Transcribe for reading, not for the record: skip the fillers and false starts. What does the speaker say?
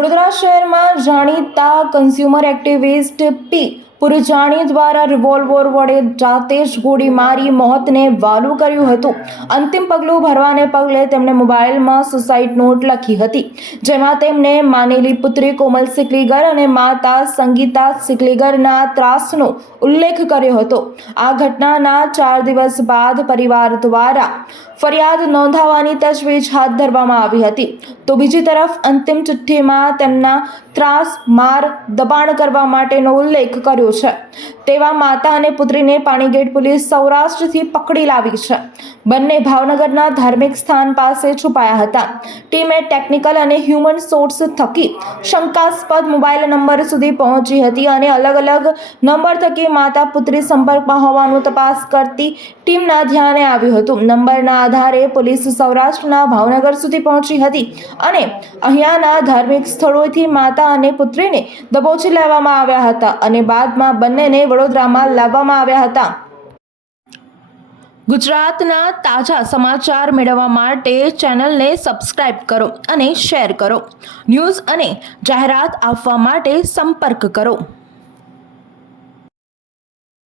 વડોદરા શહેરમાં જાણીતા consumer activist પી પુરજાણી દ્વારા રિવોલ્વર વડે જાતે જ ગોળી મારી મોતને વહાલું કર્યું હતું. અંતિમ પગલું ભરવાને પગલે તેમણે મોબાઈલમાં સુસાઇડ નોટ લખી હતી, જેમાં તેમણે માનેલી પુત્રી કોમલ સિકલીગર અને માતા સંગીતા સિકલીગરના ત્રાસનો ઉલ્લેખ કર્યો હતો. આ ઘટનાના 4 દિવસ બાદ પરિવાર દ્વારા ફરિયાદ નોંધાવવાની તજવીજ હાથ ધરવામાં આવી હતી. તો બીજી તરફ અંતિમ ચિઠ્ઠીમાં તેમના ત્રાસ, માર, દબાણ કરવા માટેનો ઉલ્લેખ કર્યો છે. તેવા માતા અને પુત્રીને પાણીગેટ પોલીસ સૌરાષ્ટ્રથી પકડી લાવી છે. બંને ભાવનગરના ધાર્મિક સ્થાન પાસે છુપાયા હતા. ટીમે ટેકનિકલ અને હ્યુમન સોર્સ થકી શંકાસ્પદ મોબાઈલ નંબર સુધી પહોંચી હતી અને અલગ અલગ નંબર થકી માતા પુત્રી સંપર્કમાં હોવાનું તપાસ કરતી ટીમના ધ્યાને આવ્યું હતું. નંબરના આધારે પોલીસ સૌરાષ્ટ્રના ભાવનગર સુધી પહોંચી હતી અને અહીંયાના ધાર્મિક સ્થળોથી માતા અને પુત્રીને દબોચી લેવામાં આવ્યા હતા અને બાદમાં બંનેને વડોદરામાં લાવવામાં આવ્યા હતા. ગુજરાતના તાજા સમાચાર મેળવવા માટે ચેનલને સબસ્ક્રાઇબ કરો અને શેર કરો. ન્યૂઝ અને જાહેરાત આપવા માટે સંપર્ક કરો.